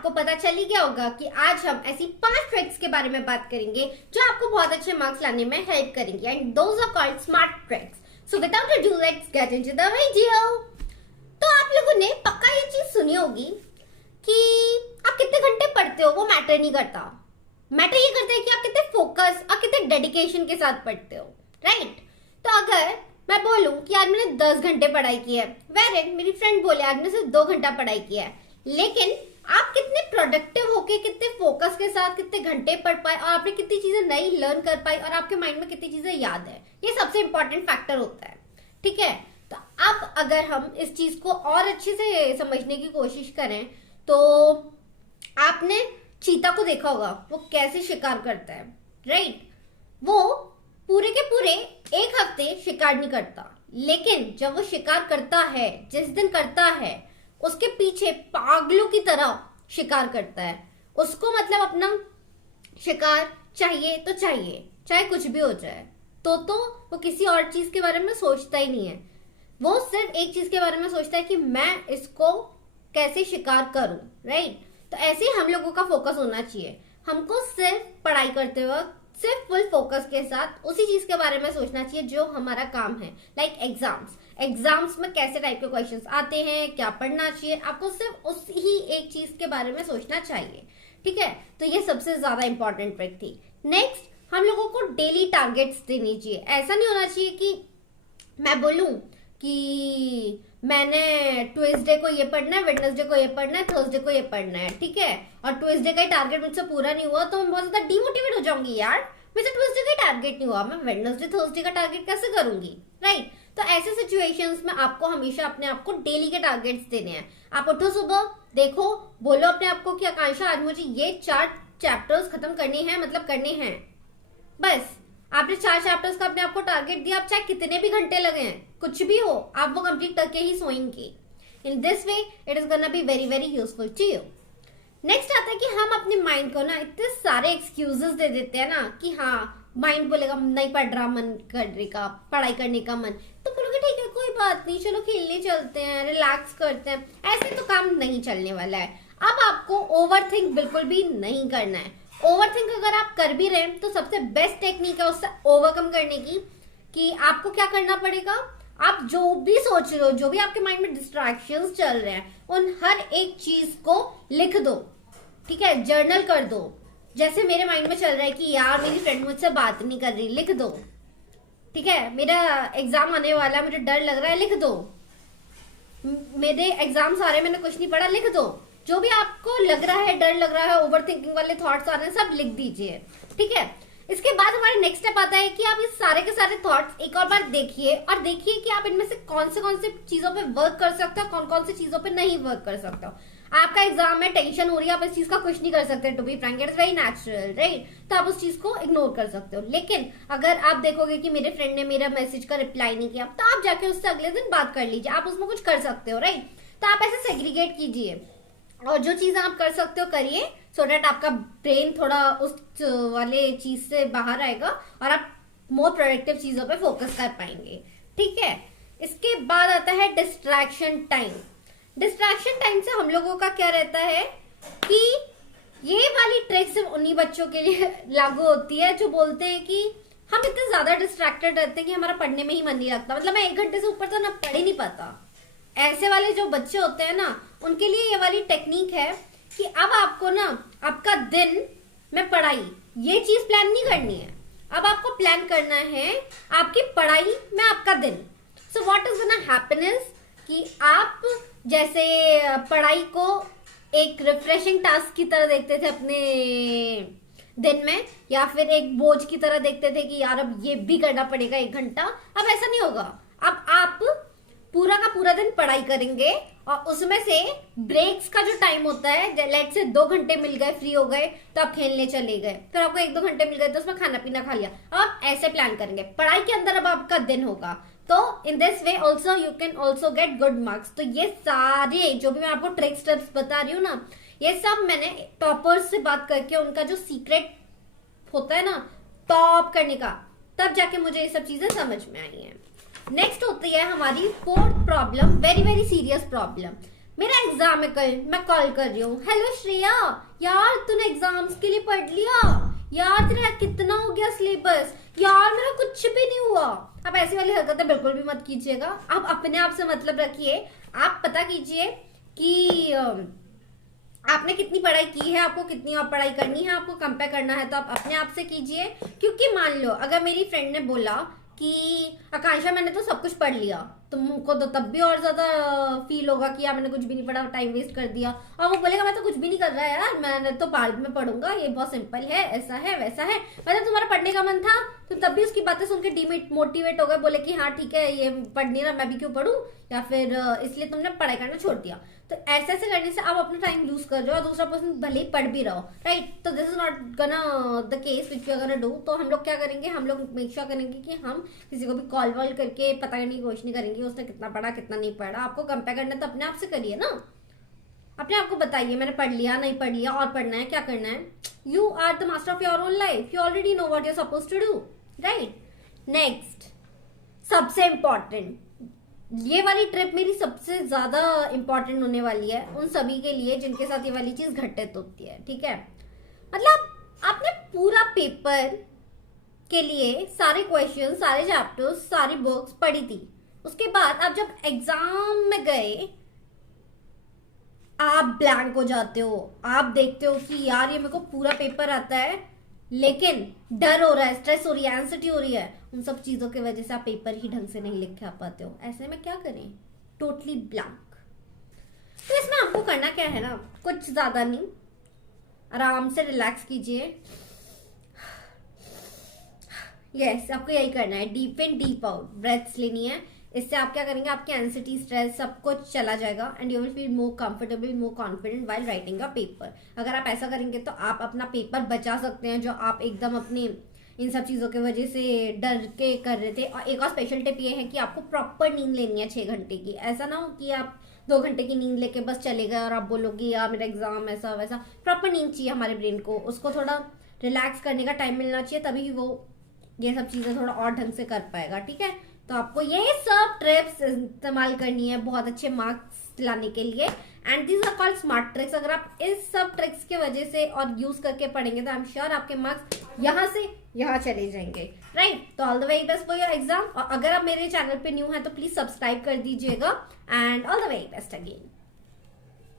आपको पता चल ही गया होगा कि आज हम ऐसी 5 ट्रिक्स के बारे में बात करेंगे जो आपको बहुत अच्छे मार्क्स लाने में हेल्प करेंगे and those are called smart tricks. So without ado let's get into the video. तो आप लोगों ने पक्का ये चीज सुनी होगी कि आप कितने घंटे पढ़ते हो वो मैटर नहीं करता, मैटर ये करता है कि आप कितने फोकस और कितने डेडिकेशन के साथ पढ़ते हो, राइट? तो अगर मैं बोलूं कि आज मैंने 10 घंटे पढ़ाई की है, वेर मेरी फ्रेंड बोले आज मैंने सिर्फ 2 घंटा पढ़ाई किया है, लेकिन आप कितने प्रोडक्टिव होके कितने फोकस के साथ कितने घंटे पढ़ पाए और आपने कितनी चीजें नई लर्न कर पाई और आपके माइंड में कितनी चीजें याद है, ये सबसे इंपॉर्टेंट फैक्टर होता है। ठीक है, तो अब अगर हम इस चीज को और अच्छे से समझने की कोशिश करें तो आपने चीता को देखा होगा वो कैसे शिकार करता है, राइट? वो पूरे के पूरे एक हफ्ते शिकार नहीं करता, लेकिन जब वो शिकार करता है, जिस दिन करता है, उसके पीछे पागलों की तरह शिकार करता है। उसको मतलब अपना शिकार चाहिए तो चाहिए, चाहे कुछ भी हो जाए। तो वो किसी और चीज के बारे में सोचता ही नहीं है, वो सिर्फ एक चीज के बारे में सोचता है कि मैं इसको कैसे शिकार करूं, राइट? तो ऐसे ही हम लोगों का फोकस होना चाहिए। हमको सिर्फ पढ़ाई करते वक्त सिर्फ फुल फोकस के साथ उसी चीज के बारे में सोचना चाहिए जो हमारा काम है। लाइक एग्जाम्स में कैसे टाइप के क्वेश्चंस आते हैं, क्या पढ़ना चाहिए, आपको सिर्फ उसी ही एक चीज के बारे में सोचना चाहिए। ठीक है, तो ये सबसे ज्यादा इंपॉर्टेंट ट्रिक थी। नेक्स्ट, हम लोगों को डेली टारगेट्स देनी चाहिए। ऐसा नहीं होना चाहिए कि मैं बोलूं कि मैंने ट्यूसडे को ये पढ़ना है, वेडनेसडे को ये पढ़ना है, थर्सडे को ये पढ़ना है, ठीक है, और ट्यूसडे का ही टारगेट मुझसे पूरा नहीं हुआ तो मैं बहुत ज्यादा डिमोटिवेट हो जाऊंगी। यार मुझसे ट्यूसडे का टारगेट नहीं हुआ, मैं वेडनेसडे थर्सडे का टारगेट कैसे करूंगी, राइट? तो ऐसे सिचुएशंस में आपको हमेशा अपने आप को डेली के टारगेट्स देने हैं। आप उठो सुबह, देखो, बोलो अपने आप को कि आकांक्षा आज मुझे ये 4 चैप्टर्स खत्म करने हैं, मतलब करने हैं। बस आपने 4 चैप्टर्स का अपने आप को टारगेट दिया, आप चाहे कितने भी घंटे लगे हैं, कुछ भी हो, आप वो कंप्लीट करके ही सोएंगे। In this way it is gonna be very very useful to you. Next आता है कि हम अपने माइंड को ना इतने सारे एक्सक्यूजेस दे देते हैं ना कि हाँ, माइंड बोलेगा नहीं पढ़ रहा, मन करने का, पढ़ाई करने का मन, तो बोलोगे ठीक है कोई बात नहीं, चलो खेलने चलते हैं, रिलैक्स करते हैं। ऐसे तो काम नहीं चलने वाला है। अब आपको ओवर थिंक बिल्कुल भी नहीं करना है। ओवर थिंक अगर आप कर भी रहे हैं तो सबसे बेस्ट टेक्निक है उससे ओवरकम करने की कि आपको क्या करना पड़ेगा, आप जो भी सोच रहे हो, जो भी आपके माइंड में डिस्ट्रैक्शंस चल रहे हैं, उन हर एक चीज को लिख दो। ठीक है, जर्नल कर दो। जैसे मेरे माइंड में चल रहा है कि यार मेरी फ्रेंड मुझसे बात नहीं कर रही, लिख दो। ठीक है, मेरा एग्जाम आने वाला है, मुझे डर लग रहा है, लिख दो। मेरे एग्जाम्स आ रहे हैं, मैंने कुछ नहीं पढ़ा, लिख दो। जो भी आपको लग रहा है, डर लग रहा है, ओवर थिंकिंग वाले थॉट्स आ रहे हैं, सब लिख दीजिए। ठीक है, इसके बाद हमारा नेक्स्ट स्टेप आता है कि आप इस सारे के सारे थॉट्स एक और बार देखिए और देखिए कि आप इनमें से कौन से चीजों पे वर्क कर सकते हो, कौन सी चीजों पे नहीं वर्क कर सकते हो। आपका एग्जाम में टेंशन हो रही है, आप इस चीज का कुछ नहीं कर सकते, to be frank it's very natural, right? तो आप उस चीज को इग्नोर कर सकते हो। लेकिन अगर आप देखोगे कि मेरे फ्रेंड ने मेरा मैसेज का रिप्लाई नहीं किया, तो आप जाके उससे अगले दिन बात कर लीजिए, आप उसमें कुछ कर सकते हो, राइट? तो आप ऐसे सेग्रीगेट कीजिए और जो चीजें आप कर सकते हो करिए, सो डेट आपका ब्रेन थोड़ा उस वाले चीज से बाहर आएगा और आप मोर प्रोडक्टिव चीजों पे फोकस कर पाएंगे। ठीक है, इसके बाद आता है डिस्ट्रैक्शन टाइम। डिस्ट्रैक्शन टाइम से हम लोगों का क्या रहता है कि ये वाली ट्रिक सिर्फ उन्हीं बच्चों के लिए लागू होती है जो बोलते हैं कि हम इतने ज्यादा डिस्ट्रैक्टेड रहते हैं कि हमारा पढ़ने में ही मन नहीं लगता, मतलब मैं 1 घंटे से ऊपर तो ना पढ़ ही नहीं पाता। ऐसे वाले जो बच्चे होते हैं ना, उनके लिए ये वाली टेक्निक है कि अब आपको ना आपका दिन में पढ़ाई ये चीज प्लान नहीं करनी है, अब आपको प्लान करना है आपकी पढ़ाई में आपका दिन। So what is gonna happen is कि आप जैसे पढ़ाई को एक रिफ्रेशिंग टास्क की तरह देखते थे अपने दिन में, या फिर एक बोझ की तरह देखते थे कि यार अब ये भी करना पड़ेगा 1 घंटा, अब ऐसा नहीं होगा। अब आप पूरा का पूरा दिन पढ़ाई करेंगे और उसमें से ब्रेक्स का जो टाइम होता है, लेट से 2 घंटे मिल गए, फ्री हो गए तो आप खेलने चले गए, फिर आपको 1-2 घंटे मिल गए तो उसमें खाना पीना खा लिया। अब आप ऐसे प्लान करेंगे, पढ़ाई के अंदर अब आपका दिन होगा, तो इन this way also you can also get good marks. तो ये सारे जो भी मैं आपको ट्रिक्स टिप्स बता रही हूँ ना, ये सब मैंने टॉपर्स से बात करके उनका जो सीक्रेट होता है ना टॉप करने का, तब जाके मुझे ये सब चीजें समझ में आई हैं। नेक्स्ट होती है हमारी 4th problem, very very serious problem. मेरा एग्जाम है कल, मैं कॉल कर रही हूँ। हेलो श्रेया, यार तूने एग्जाम्स के लिए पढ़ लिया? यार तेरा कितना हो गया सिलेबस? यार मेरा कुछ भी नहीं हुआ। आप ऐसी वाली हरकतें बिल्कुल भी मत कीजिएगा। आप अपने आप से मतलब रखिए। आप पता कीजिए कि आपने कितनी पढ़ाई की है, आपको कितनी और पढ़ाई करनी है, आपको कंपेयर करना है तो आप अपने आप से कीजिए। क्योंकि मान लो अगर मेरी फ्रेंड ने बोला कि आकांक्षा मैंने तो सब कुछ पढ़ लिया, तुमको तो तब भी और ज्यादा फील होगा कि यार मैंने कुछ भी नहीं पढ़ा, टाइम वेस्ट कर दिया। और वो बोलेगा मैं तो कुछ भी नहीं कर रहा है यार, मैंने तो बाद में पढ़ूंगा, ये बहुत सिंपल है, ऐसा है वैसा है। मतलब तुम्हारा पढ़ने का मन था, तुम तब भी उसकी बातें सुन के डिमोटिवेट हो गए, बोले कि हाँ ठीक है ये पढ़ नहीं रहा, मैं भी क्यों पढ़ूं, या फिर इसलिए तुमने पढ़ाई करना छोड़ दिया। तो ऐसे ऐसे करने से आप अपना टाइम लूज कर रहे हो और दूसरा पर्सन भले ही पढ़ भी रहो, राइट? तो this is not gonna the case which you are gonna do. तो हम लोग क्या करेंगे, हम लोग मेक श्योर करेंगे कि हम किसी को भी कॉल वॉल करके पता करने की कोशिश नहीं करेंगे उसने कितना पढ़ा कितना नहीं पढ़ा। आपको कंपेयर करना तो अपने आप से करिए ना, अपने आप को बताइए मैंने पढ़ लिया नहीं पढ़ लिया, और पढ़ना है, क्या करना है। You are the master of your own life, you already know what you are suppose to do, right? Next, सबसे इम्पोर्टेंट, ये वाली ट्रिप मेरी सबसे ज्यादा इंपॉर्टेंट होने वाली है उन सभी के लिए जिनके साथ ये वाली चीज घटित होती है, ठीक है? मतलब आपने पूरा पेपर के लिए सारे क्वेश्चन, सारे चैप्टर्स, सारी बुक्स पढ़ी थी, उसके बाद आप जब एग्जाम में गए आप ब्लैंक हो जाते हो। आप देखते हो कि यार ये मेरे को पूरा पेपर आता है, लेकिन डर हो रहा है, स्ट्रेस हो रही है, एंजाइटी हो रही है, उन सब चीजों की वजह से आप पेपर ही ढंग से नहीं लिख के आ पाते हो। ऐसे में क्या करें? Totally blank. तो इसमें आपको करना क्या है ना, कुछ ज्यादा नहीं, आराम से रिलैक्स कीजिए। यस, आपको यही करना है, deep in deep out breaths लेनी है। इससे आप क्या करेंगे, आपकी एंजाइटी, स्ट्रेस सब कुछ चला जाएगा and you will feel more comfortable, more confident while writing a paper. अगर आप ऐसा करेंगे तो आप अपना पेपर बचा सकते हैं, जो आप एकदम अपने इन सब चीजों की वजह से डर के कर रहे थे। और एक और स्पेशल टिप ये है कि आपको प्रॉपर नींद लेनी है 6 घंटे की। ऐसा ना हो कि आप 2 घंटे की नींद लेके बस चले गए और आप बोलोगे यार मेरा एग्जाम ऐसा वैसा। प्रॉपर नींद चाहिए हमारे ब्रेन को, उसको थोड़ा रिलैक्स करने का टाइम मिलना चाहिए, तभी वो ये सब चीजें थोड़ा और ढंग से कर पाएगा, ठीक है? तो आपको ये सब ट्रिप्स इस्तेमाल करनी है बहुत अच्छे मार्क्स लाने के लिए, and these are called smart tricks. अगर आप इस सब ट्रिक्स के वजह से और यूज करके पढ़ेंगे तो आई एम श्योर आपके मार्क्स यहाँ से यहाँ चले जाएंगे, राइट? तो all the very best for your exam. और अगर आप मेरे चैनल पे न्यू है तो प्लीज सब्सक्राइब कर दीजिएगा, and all the very best again.